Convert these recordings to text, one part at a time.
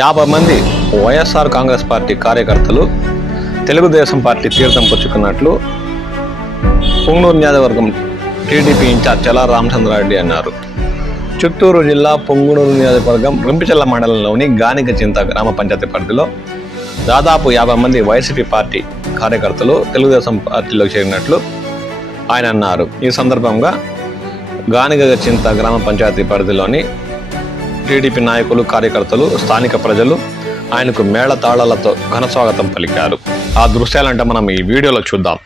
యాభై మంది వైఎస్ఆర్ కాంగ్రెస్ పార్టీ కార్యకర్తలు తెలుగుదేశం పార్టీ తీర్థం పుచ్చుకున్నట్లు పుంగనూరు నియోజకవర్గం టీడీపీ ఇన్ఛార్జ్ చలా రామచంద్రారెడ్డి అన్నారు. చిత్తూరు జిల్లా పొంగునూరు నియోజకవర్గం రింపిచెల్ల మండలంలోని గానిక చింత గ్రామ పంచాయతీ పరిధిలో దాదాపు యాభై మంది వైసీపీ పార్టీ కార్యకర్తలు తెలుగుదేశం పార్టీలో చేరినట్లు ఆయన అన్నారు. ఈ సందర్భంగా గానిగ చింత గ్రామ పంచాయతీ పరిధిలోని టీడీపీ నాయకులు కార్యకర్తలు స్థానిక ప్రజలు ఆయనకు మేళ తాళాలతో ఘన స్వాగతం పలికారు. ఆ దృశ్యాలంటే మనం ఈ వీడియోలో చూద్దాం.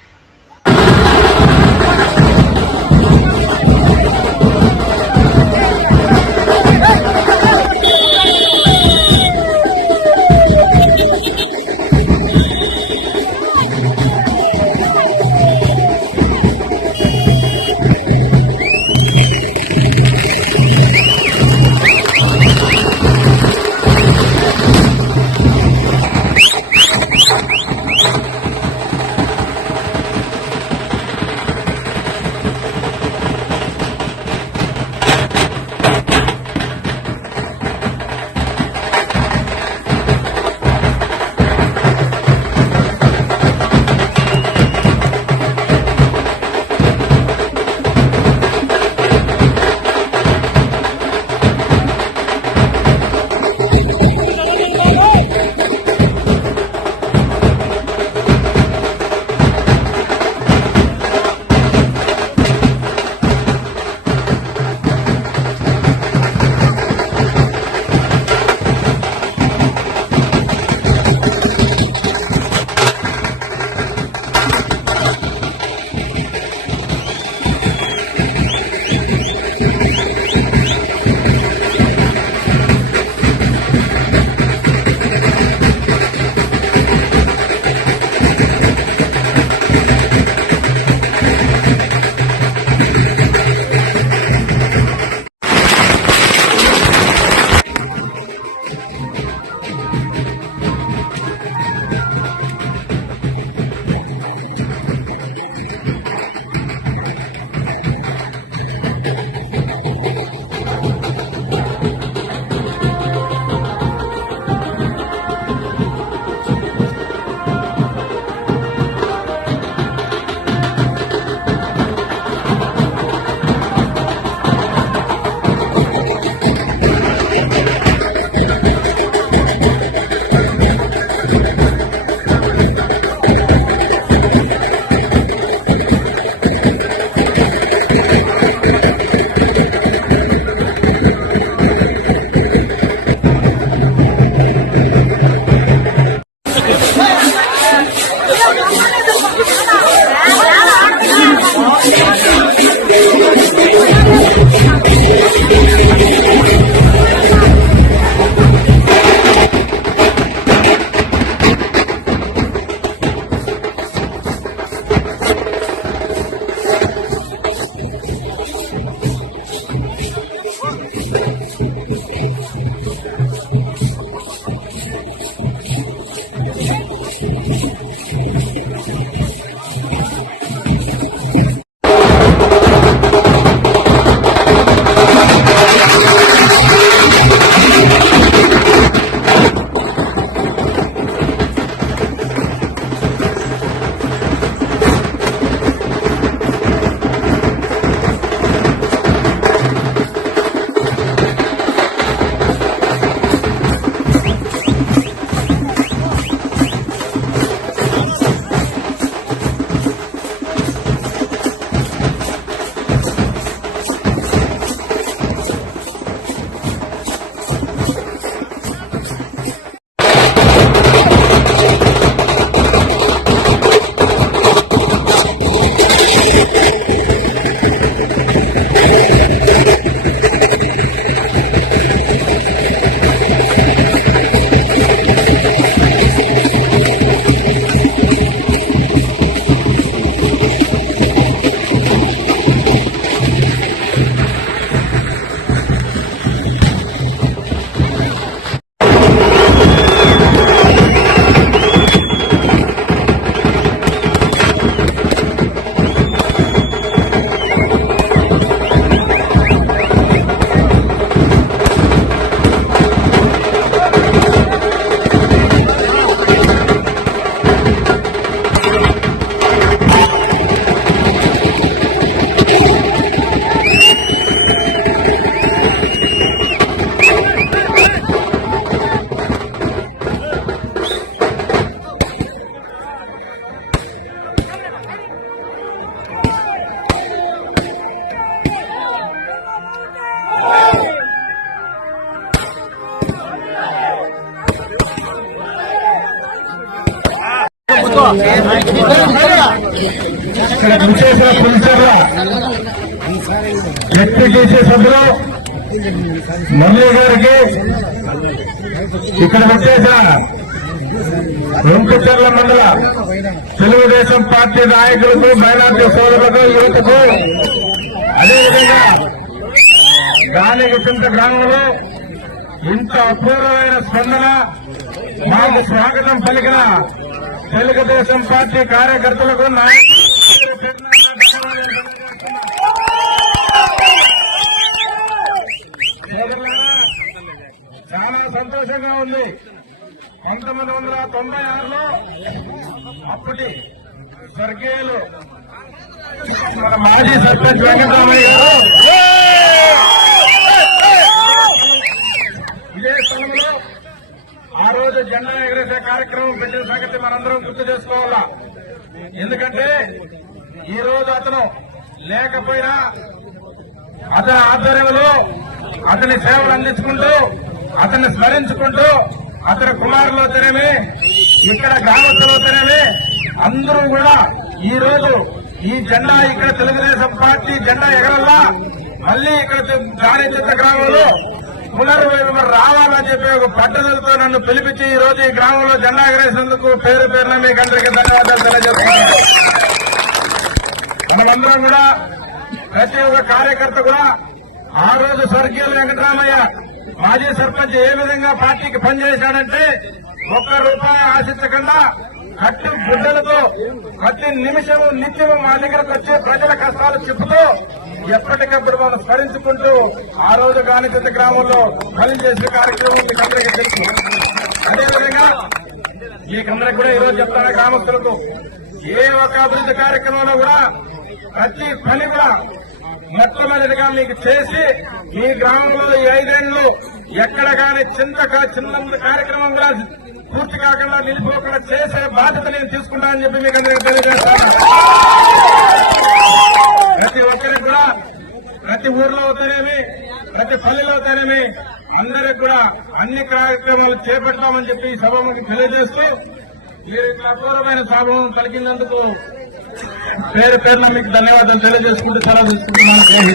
ఇక్కడ విశేష పులిసర్ల ఎస్పీటీసీ సభ్యులు మల్లి గారికి ఇక్కడ వచ్చేసిన వెంకటచర్ల మండల తెలుగుదేశం పార్టీ నాయకులకు మైనార్టీ సోదరులకు యువతకు అదేవిధంగా గాలిగుంట గ్రామంలో ఇంత అపూర్వమైన స్పందన మాకు స్వాగతం పలికిన తెలుగుదేశం పార్టీ కార్యకర్తలకు చాలా సంతోషంగా ఉంది. పంతొమ్మిది వందల తొంభై ఆరులో అప్పటి స్వర్గీయులు మన మాజీ సర్పంచ్ వెంకటరామయ్య గారు ఆ రోజు జెండా ఎగరేసే కార్యక్రమం పెట్టిన సంగతి మనందరం గుర్తు చేసుకోవాలా? ఎందుకంటే ఈ రోజు అతను లేకపోయినా అతని ఆధ్వర్యంలో అతని సేవలు అందించుకుంటూ అతన్ని స్మరించుకుంటూ అతని కుమారులు అవుతానేమి ఇక్కడ గ్రామస్తులు అవుతానేమి అందరూ కూడా ఈ రోజు ఈ జెండా ఇక్కడ తెలుగుదేశం పార్టీ జెండా ఎగరల్లా మళ్ళీ ఇక్కడ గాలి చిత్త గ్రామంలో పునర్వైపు రావాలని చెప్పి ఒక పట్టుదలతో నన్ను పిలిపించి ఈ రోజు ఈ గ్రామంలో జెండా ఎగరేసినందుకు పేరు పేరున మీకు అందరికీ ధన్యవాదాలు తెలియజేస్తున్నాను. మనమందరం కూడా ప్రతి ఒక్క కార్యకర్త కూడా ఆ రోజు స్వర్గీయులు వెంకటరామయ్య మాజీ సర్పంచ్ ఏ విధంగా పార్టీకి పనిచేశాడంటే ఒక్క రూపాయి ఆశించకుండా కట్టు గుడ్డలతో ప్రతి నిమిషము నిత్యము మా దగ్గరకు వచ్చే ప్రజల కష్టాలు చెప్పుతూ ఎప్పటికప్పుడు మనం స్మరించుకుంటూ ఆ రోజు గానిచిత్త గ్రామంలో పనిచేసే కార్యక్రమం మీకు అందరికీ తెలుసు. అదేవిధంగా మీకందరికి కూడా ఈరోజు చెప్తాను గ్రామస్తులకు ఏ ఒక్క అభివృద్ధి కార్యక్రమంలో కూడా ప్రతి పని కూడా మొట్టమొదటిగా మీకు చేసి మీ గ్రామంలో ఈ ఐదేళ్ళు ఎక్కడ కానీ చింత చిన్న కార్యక్రమం కూడా పూర్తి కాకుండా నిలిపోకుండా చేసే బాధ్యత నేను తీసుకుంటానని చెప్పి మీకు అందరికీ తెలియజేస్తాను ప్రతి ఒక్కరికి కూడా ప్రతి ఊర్లో అవుతానేమి ప్రతి పల్లెలో అవుతానేమి అందరికి కూడా అన్ని కార్యక్రమాలు చేపట్టామని చెప్పి ఈ సభకు తెలియజేస్తూ మీరు ఇట్లా అపూర్వమైన సభను పలికినందుకు పేరు పేరున మీకు ధన్యవాదాలు తెలియజేసుకుంటూ సెలవు తీసుకుంటున్నాను.